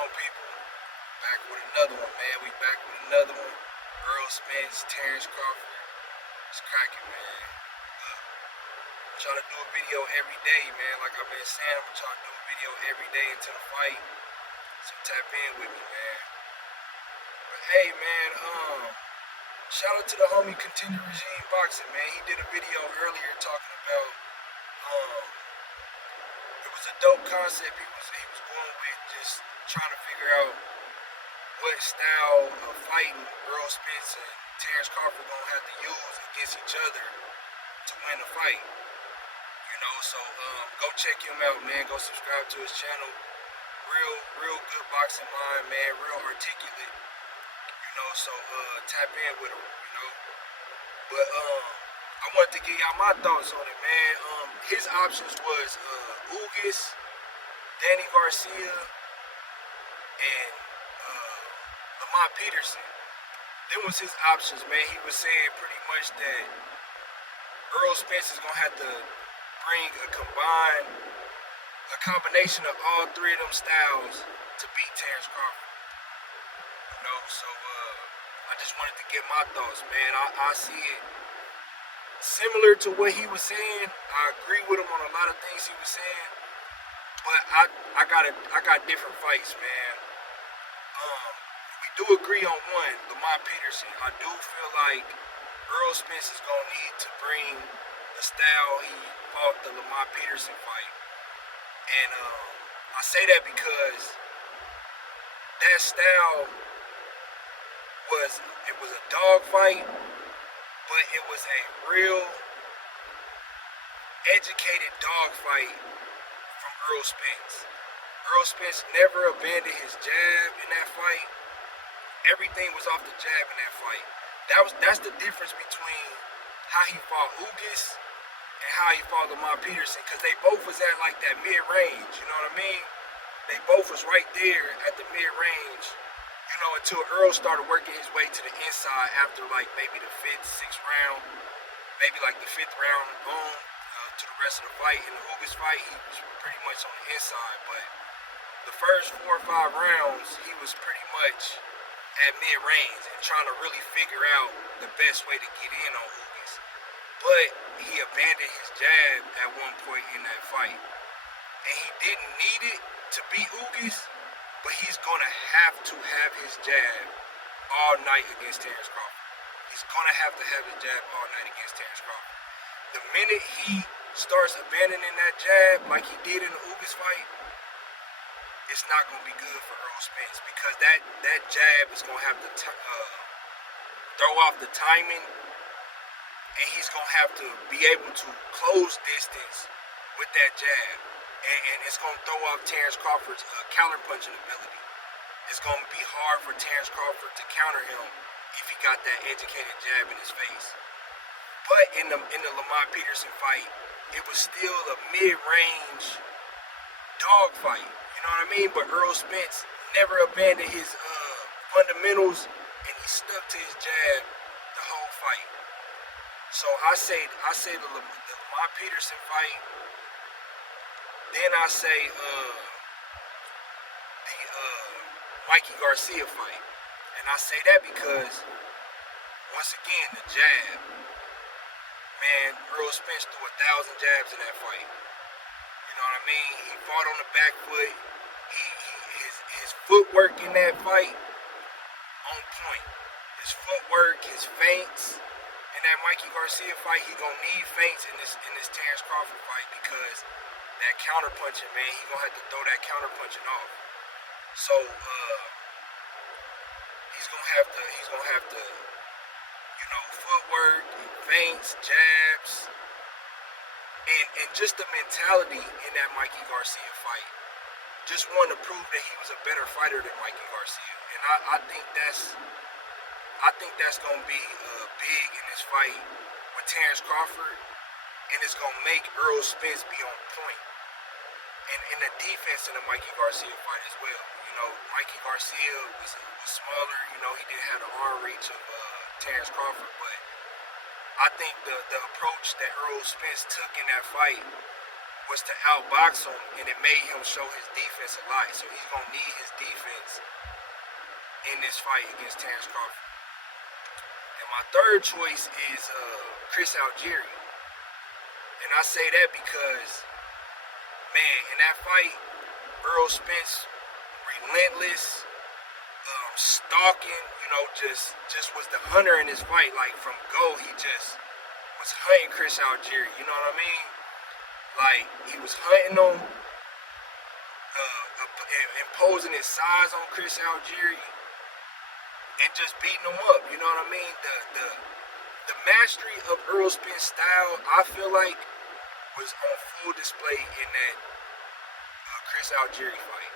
on, people? Back with another one, man. We back with another one. Errol, Spence, Terence, Crawford. It's cracking, man. I'm trying to do a video every day, man. Like I've been saying, I'm trying to do a video every day until the fight. So tap in with me, man. But hey, man, shout out to the homie Contender Regime Boxing, man. He did a video earlier talking about, it was a dope concept he was going with, just trying to figure out what style of fighting Errol Spence and Terence Crawford gonna have to use against each other to win the fight. You know, so go check him out, man. Go subscribe to his channel. Real good boxing mind, man. Real articulate. You know, so tap in with him, you know. But I wanted to give y'all my thoughts on it, man. His options was Ugas, Danny Garcia, and Lamont Peterson. Them was his options, man. He was saying pretty much that Errol Spence is gonna have to bring a combination of all three of them styles to beat Terence Crawford. You know, so I just wanted to get my thoughts, man. I see it similar to what he was saying. I agree with him on a lot of things he was saying, but I got different fights, man. We do agree on one, Lamont Peterson. I do feel like Errol Spence is gonna need to bring the style he fought the Lamont Peterson fight, and I say that because that style was a dog fight, but it was a real educated dog fight from Errol Spence. Errol Spence never abandoned his jab in that fight. Everything was off the jab in that fight. That's the difference between how he fought Ugas and how he fought Lamont Peterson, because they both was at like that mid-range, you know what I mean? They both was right there at the mid-range, you know, until Errol started working his way to the inside after like maybe the 5th, 6th round, maybe like the 5th round on to the rest of the fight. In the Ugas fight, he was pretty much on the inside, but the first 4 or 5 rounds, he was pretty much at mid-range and trying to really figure out the best way to get in on Ugas. But he abandoned his jab at one point in that fight. And he didn't need it to beat Ugas, but he's going to have his jab all night against Terence Crawford. He's going to have his jab all night against Terence Crawford. The minute he starts abandoning that jab like he did in the Ugas fight, it's not going to be good for Errol Spence, because that jab is going to have to throw off the timing, and he's going to have to be able to close distance with that jab, and it's going to throw off Terence Crawford's counter-punching ability. It's going to be hard for Terence Crawford to counter him if he got that educated jab in his face. But in the Lamont Peterson fight, it was still a mid-range dog fight. You know what I mean? But Errol Spence never abandoned his fundamentals, and he stuck to his jab the whole fight. So I say the Lamont Peterson fight. Then I say the Mikey Garcia fight, and I say that because once again the jab. Man, Errol Spence threw 1,000 jabs in that fight. You know what I mean? He fought on the back foot. His footwork in that fight, on point. His footwork, his feints. In that Mikey Garcia fight, he gonna need feints in this Terence Crawford fight, because that counter punching, man, he gonna have to throw that counter punching off. So he's gonna have to, you know, footwork, feints, jabs, and just the mentality in that Mikey Garcia fight. Just wanted to prove that he was a better fighter than Mikey Garcia, and I think that's gonna be big in this fight with Terence Crawford, and it's gonna make Errol Spence be on point. And in the defense in the Mikey Garcia fight as well. You know, Mikey Garcia was smaller. You know, he didn't have the arm reach of Terence Crawford, but I think the approach that Errol Spence took in that fight was to outbox him, and it made him show his defense a lot. So he's gonna need his defense in this fight against Terence Crawford. And my third choice is Chris Algieri. And I say that because, man, in that fight, Errol Spence, relentless, stalking, just was the hunter in this fight. Like, from go, he just was hunting Chris Algieri, you know what I mean? Like, he was hunting him, imposing his size on Chris Algieri, and just beating him up, you know what I mean? The mastery of Errol Spence's style, I feel like, was on full display in that Chris Algieri fight.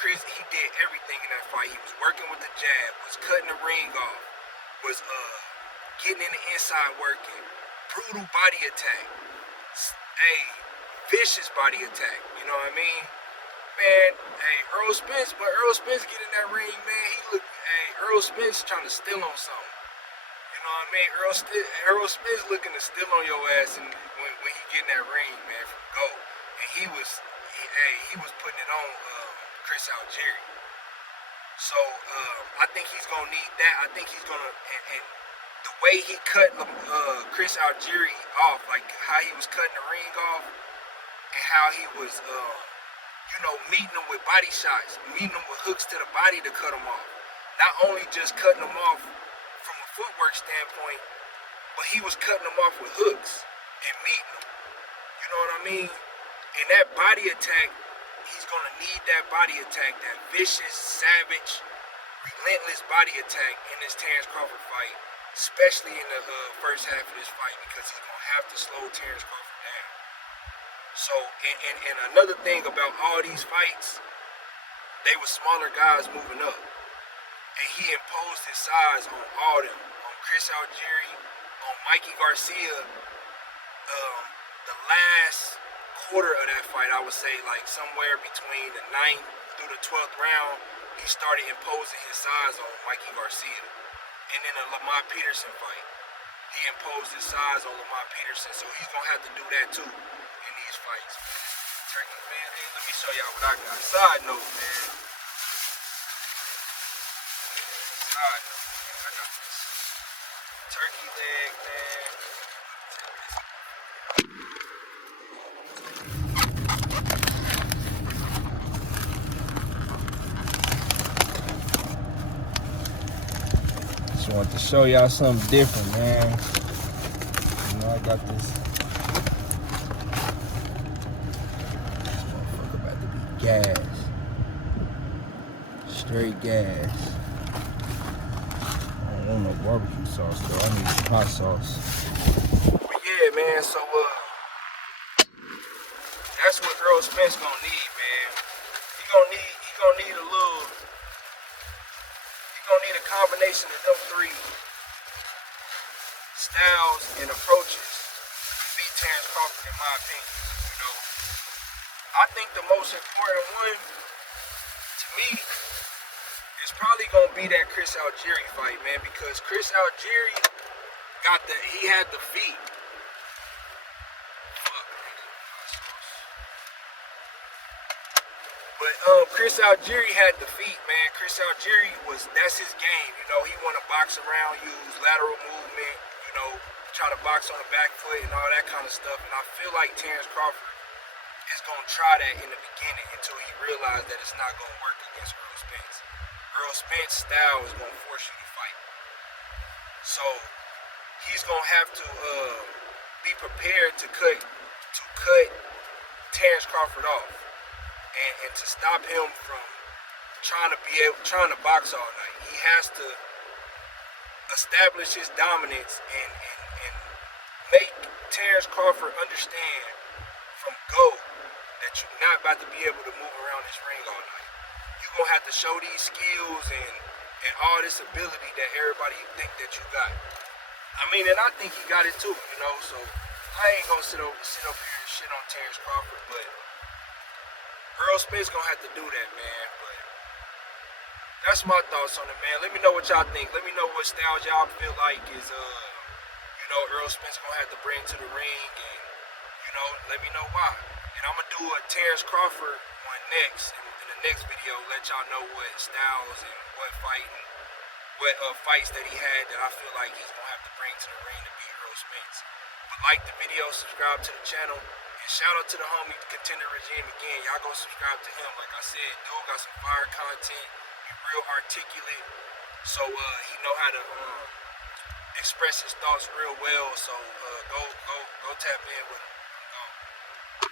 Chris, he did everything in that fight. He was working with the jab, was cutting the ring off, was getting in the inside working, brutal body attack, vicious body attack, you know what I mean? Man, Errol Spence, but Errol Spence get in that ring, man, Errol Spence trying to steal on something. You know what I mean? Errol Spence looking to steal on your ass when he get in that ring, man, from go. And he was putting it on Chris Algieri. So I think he's gonna need that. I think he's gonna and the way he cut Chris Algieri off, like how he was cutting the ring off, and how he was meeting him with body shots, meeting him with hooks to the body to cut him off. Not only just cutting him off from a footwork standpoint, but he was cutting him off with hooks and meeting him. You know what I mean? And that body attack, he's going to need that body attack, that vicious, savage, relentless body attack in this Terence Crawford fight, especially in the first half of this fight, because he's going to have to slow Terence Crawford down. So, and another thing about all these fights, they were smaller guys moving up. And he imposed his size on all of them, on Chris Algieri, on Mikey Garcia. The last quarter of that fight, I would say, like somewhere between the 9th through the 12th round, he started imposing his size on Mikey Garcia. And in the Lamont Peterson fight, he imposed his size on Lamont Peterson, so he's gonna have to do that too in these fights. Turkey, man, hey, let me show y'all what I got. Side note, man. I got this turkey leg, man. Just want to show y'all something different, man. I got this. This motherfucker about to be gas. Straight gas. I don't want no barbecue sauce though. I need some hot sauce. But yeah, man. So that's what Errol Spence gonna need, man. He gonna need a little. He gonna need a combination of them three styles and approaches to beat Terence Crawford, in my opinion. I think the most important one to me is probably gonna be that Chris Algieri fight, man, because Chris Algieri he had the feet. But Chris Algieri had the feet, man. Chris Algieri that's his game. He wanna box around, use lateral movement, try to box on the back foot and all that kind of stuff. And I feel like Terence Crawford is gonna try that in the beginning until he realizes that it's not gonna work against Errol Spence. Errol Spence's style is gonna force you to fight. So he's gonna have to be prepared to cut Terence Crawford off, and to stop him from trying to box all night. He has to establish his dominance and make Terence Crawford understand from go that you're not about to be able to move around this ring all night. You're going to have to show these skills and all this ability that everybody think that you got. And I think he got it too, so I ain't going to sit up here and shit on Terence Crawford, but Errol Spence going to have to do that, man. But that's my thoughts on it, man. Let me know what y'all think. Let me know what styles y'all feel like is, Errol Spence going to have to bring to the ring, and, let me know why. And I'm gonna do a Terence Crawford one next. In the next video, let y'all know what styles and what fights that he had that I feel like he's gonna have to bring to the ring to beat Errol Spence. But like the video, subscribe to the channel, and shout out to the homie Contender Regime again. Y'all go subscribe to him. Like I said, dude got some fire content. He real articulate, so he know how to express his thoughts real well. So go tap in with him.